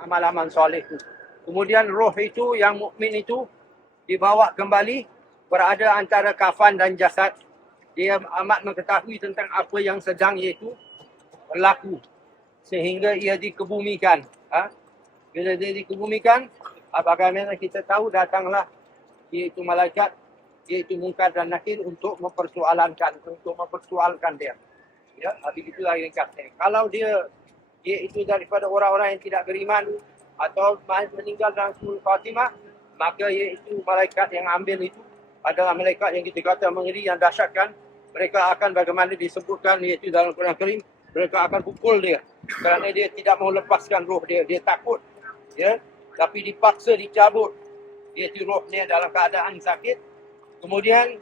Amal-amal soleh itu. Kemudian roh itu yang mukmin itu dibawa kembali berada antara kafan dan jasad. Dia amat mengetahui tentang apa yang sedang iaitu berlaku sehingga ia dikebumikan. Bila dia dikebumikan, bagaimana kita tahu datanglah iaitu malaikat, iaitu Munkar dan Nakir untuk mempersoalkan dia. Ya, begitulah ringkasnya. Kalau dia iaitu daripada orang-orang yang tidak beriman atau meninggal dalam surah Fatimah, maka iaitu malaikat yang ambil itu adalah malaikat yang kita kata mengeri, yang dahsyatkan. Mereka akan bagaimana disebutkan iaitu dalam Quran Karim, mereka akan pukul dia kerana dia tidak mau lepaskan roh dia. Dia takut, ya, tapi dipaksa dicabut iaitu rohnya dalam keadaan sakit. Kemudian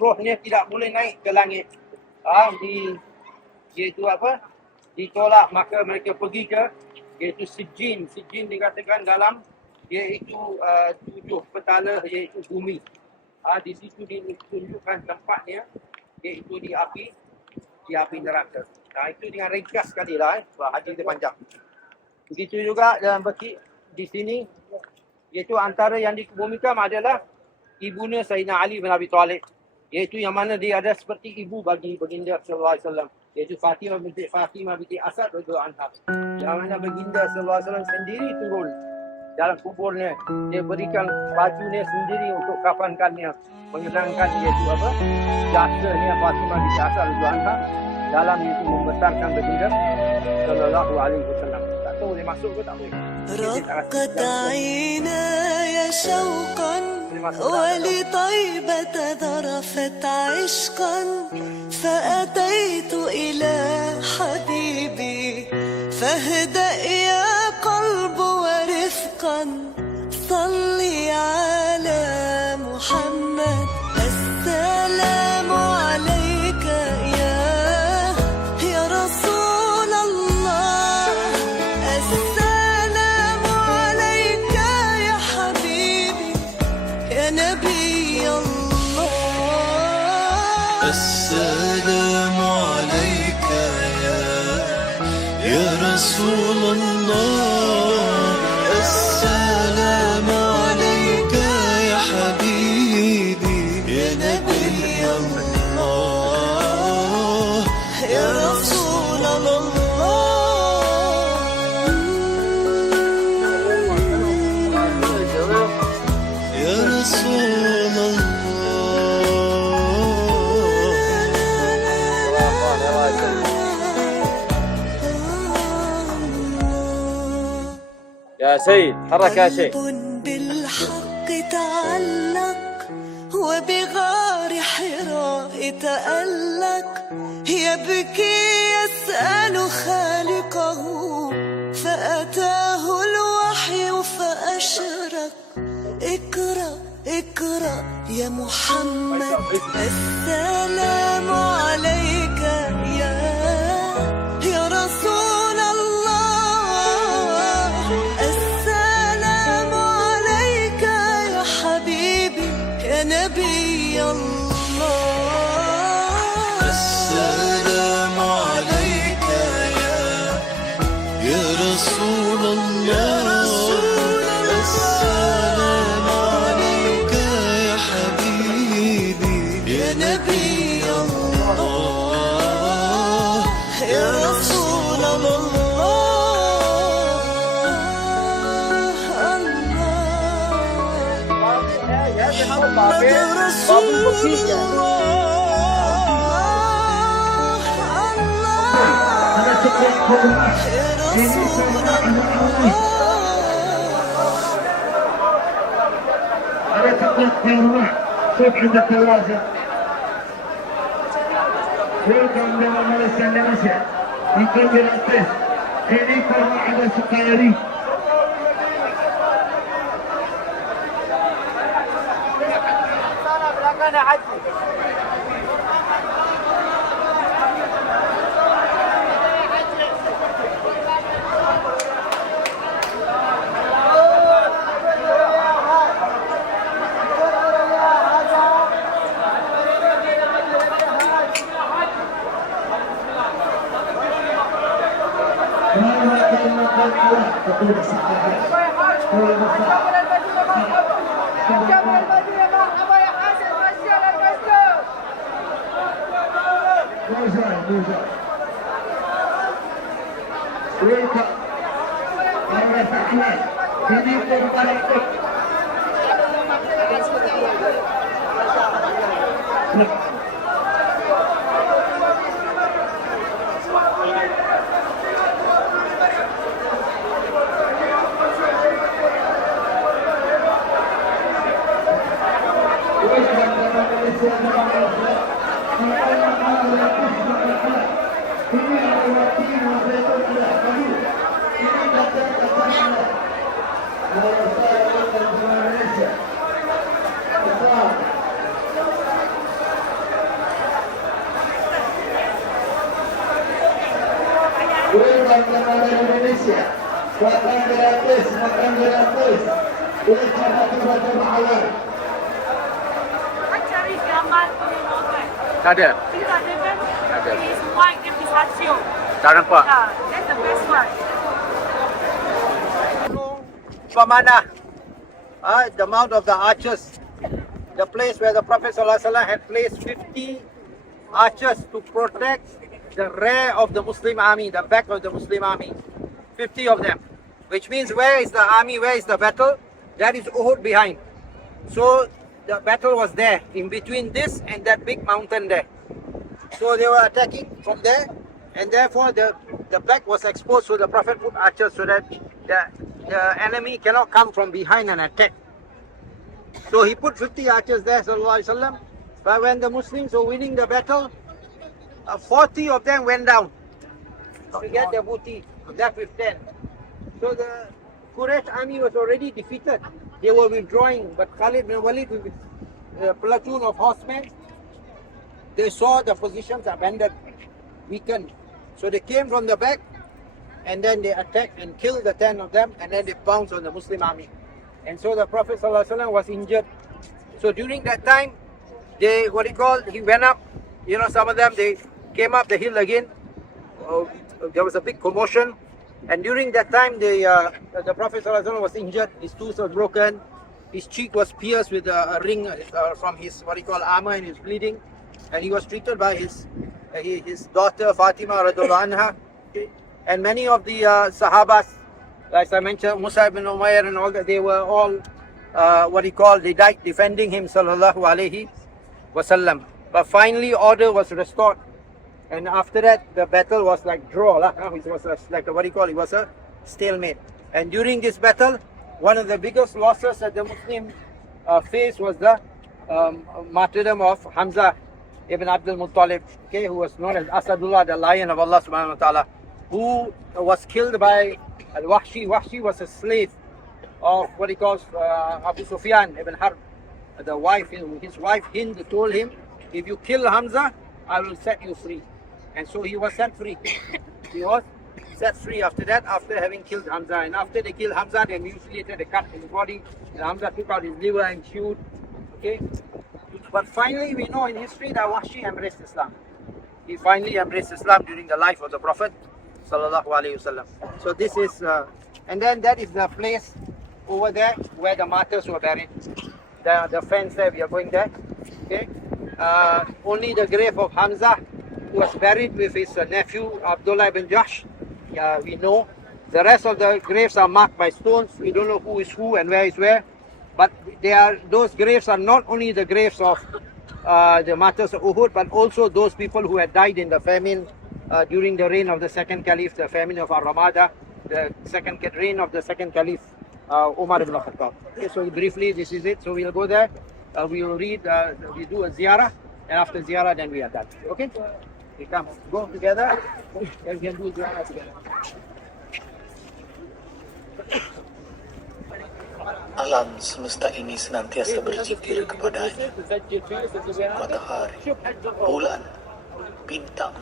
rohnya tidak boleh naik ke langit. Iaitu apa? Ditolak, maka mereka pergi ke iaitu Sijin. Sijin dikatakan dalam iaitu 7 petala iaitu bumi. Di situ ditunjukkan tempatnya iaitu di api neraka. Itu dengan ringkas sekali lah. Hadis dia panjang. Begitu juga dalam di sini iaitu antara yang dikebumikan adalah ibunya Sayyidina Ali bin Abi Talib, iaitu yang mana dia ada seperti ibu bagi baginda sallallahu alaihi wasallam, iaitu Fatimah binti Asad radhiyallahu anha. Yang mana baginda sallallahu alaihi wasallam sendiri turun dalam kuburnya, dia berikan bajunya sendiri untuk kafankannya, mengenangkan iaitu apa? Jasanya Fatimah binti Asad radhiyallahu anha dalam itu membesarkan baginda sallallahu alaihi wasallam. Tak tahu boleh masuk ke tak boleh. رقت عيناي شوقا ولطيبة ذرفت عشقا فأتيت إلى حبيبي فاهدأ يا قلب ورفقا صلي على محمد السلام عليك يا رسول الله السلام عليك يا حبيبي يا نبي الله السلام عليك يا رسول الله السلام عليك يا حبيبي يا نبي الله يا رسول الله يا رسول الله يا سيد حرك يا شيخ. قلب بالحق تعلق وبغار حراء تألق يبكي يسأل خالقه فأتاه الوحي فأشرق اقرأ اقرأ يا محمد السلام عليك يا رسول الله السلام عليك يا حبيبي يا نبي الله السلام عليك يا رسول الله السلام عليك يا حبيبي يا نبي الله يا رسول الله محمد رسول الله يا رسول الله على تقلق في الروح صوت عند التوازن ويقوم لما ملسا لمسا يقوم بالأطيس إليكم واحدة سقاري Indonesia, makan gratis, makan gratis. Boleh coba awal. Cari gambar penonton. Tak ada. Kita ada kan? Ada. Ini semua dia pistachio. Tak nampak. Yeah, that's the best one. Pamanah, the mount of the archers, the place where the Prophet ﷺ had placed 50 archers to protect the rear of the Muslim army, the back of the Muslim army. 50 of them. Which means where is the army, where is the battle? That is Uhud behind. So the battle was there, in between this and that big mountain there. So they were attacking from there, and therefore the back was exposed, so the Prophet put archers so that the enemy cannot come from behind and attack. So he put 50 archers there, sallallahu alaihi wasallam. But when the Muslims were winning the battle, 40 of them went down to get their booty, left with 10. So the Quraysh army was already defeated. They were withdrawing, but Khalid bin Walid with a platoon of horsemen, they saw the positions abandoned, weakened. So they came from the back, and then they attacked and killed the 10 of them, and then they pounced on the Muslim army. And so the Prophet ﷺ was injured. So during that time, he went up, some of them, they came up the hill again. There was a big commotion. And during that time, the Prophet ﷺ was injured. His tooth was broken. His cheek was pierced with a ring from his armor, and he was bleeding. And he was treated by his daughter Fatima radhiallahu anha. And many of the Sahabas, like I mentioned, Musa ibn Umair and all that, they were all they died defending him, sallallahu alaihi wasallam. But finally order was restored. And after that, the battle was like draw. It was it was a stalemate. And during this battle, one of the biggest losses that the Muslim faced was the martyrdom of Hamza ibn Abdul Muttalib, who was known as Asadullah, the lion of Allah subhanahu wa ta'ala, who was killed by Al-Wahshi. Wahshi was a slave of Abu Sufyan ibn Harb. His wife Hind told him, if you kill Hamza, I will set you free. And so he was set free. He was set free after that, after having killed Hamza. And after they killed Hamza, they mutilated, they cut his body. And Hamza took out his liver and chewed. Okay? But finally, we know in history that Wahshi embraced Islam. He finally embraced Islam during the life of the Prophet sallallahu alaihi wasallam. So this is, and then that is the place over there where the martyrs were buried. The fence there, we are going there. Okay? Only the grave of Hamza, who was buried with his nephew Abdullah ibn Jahsh, we know. The rest of the graves are marked by stones. We don't know who is who and where is where. But those graves are not only the graves of the martyrs of Uhud, but also those people who had died in the famine during the reign of the second caliph, the famine of Ar-Ramada, the reign of the second caliph, Umar ibn Khattab. Okay, so briefly, this is it. So we'll go there. We will read, we do a ziyarah, and after ziyarah, then we are done. Okay? We come, go together, and we can do ziyarah together. Alam semesta ini senantiasa berzikir kepadanya. Matahari, bulan, bintang,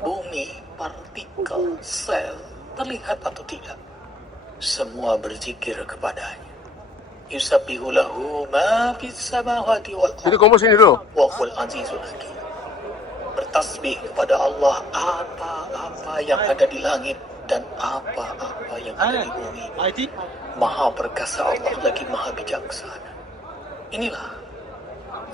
bumi, partikel, sel, terlihat atau tidak, semua berzikir kepadanya. Yusabbihu lahu ma fis samawati wal Jadi ardh kamu sini dulu. wa huwal azizul hakim. Bertasbih kepada Allah apa-apa yang ada di langit dan apa-apa yang ada di bumi. Maha perkasa Allah lagi maha bijaksana. Inilah